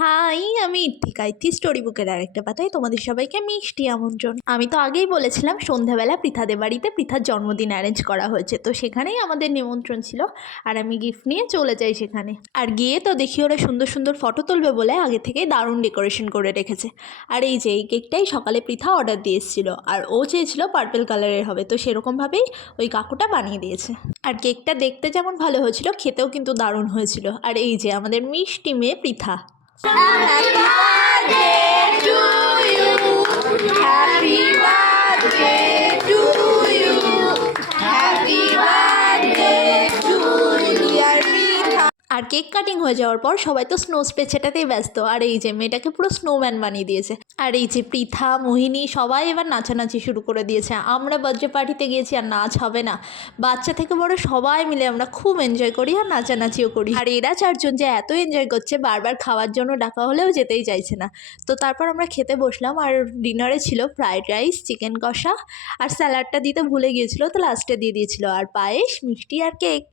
High, আমি ইত্তিকা। Story বুকের আরেকটা পাতায় তোমাদের সবাইকে মিষ্টি আমন্ত্রণ। আমি তো আগেই বলেছিলাম সন্ধ্যাবেলা পৃথাদের বাড়িতে পৃথার জন্মদিন অ্যারেঞ্জ করা হয়েছে, তো সেখানেই আমাদের নিমন্ত্রণ ছিল। আর আমি গিফট নিয়ে চলে যাই সেখানে। আর গিয়ে তো দেখি ওরা সুন্দর সুন্দর ফটো তুলবে বলে আগে থেকেই দারুণ ডেকোরেশন করে রেখেছে। আর এই যে এই কেকটাই সকালে পৃথা অর্ডার দিয়ে এসেছিল, আর ও চেয়েছিল পার্পেল কালারের হবে, তো সেরকমভাবেই ওই কাকুটা বানিয়ে দিয়েছে। আর কেকটা দেখতে যেমন ভালো হয়েছিল, খেতেও কিন্তু দারুণ হয়েছিল। আর এই যে আমাদের মিষ্টি মেয়ে Pritha. Happy birthday to you. Happy birthday to you. Happy birthday to you. আর কেক কাটিং হয়ে যাওয়ার পর সবাই তো স্নো স্প্রে ছেটাতেই ব্যস্ত। আর এই যে মেয়েটাকে পুরো স্নোম্যান বানিয়ে দিয়েছে। আর এই যে পৃথা, মোহিনী সবাই এবার নাচানাচি শুরু করে দিয়েছে। আমরা বার্থডে পার্টিতে গিয়েছি, আর নাচ হবে না? বাচ্চা থেকে বড় সবাই মিলে আমরা খুব এনজয় করি আর নাচানাচিও করি। আর এরা চারজন যে এত এনজয় করছে, বারবার খাওয়ার জন্য ডাকা হলেও যেতেই চাইছে না। তো তারপর আমরা খেতে বসলাম। আর ডিনারে ছিল ফ্রাইড রাইস, চিকেন কষা, আর স্যালাডটা দিতে ভুলে গিয়েছিলো, তো লাস্টে দিয়ে দিয়েছিল, আর পায়েস, মিষ্টি আর কেক।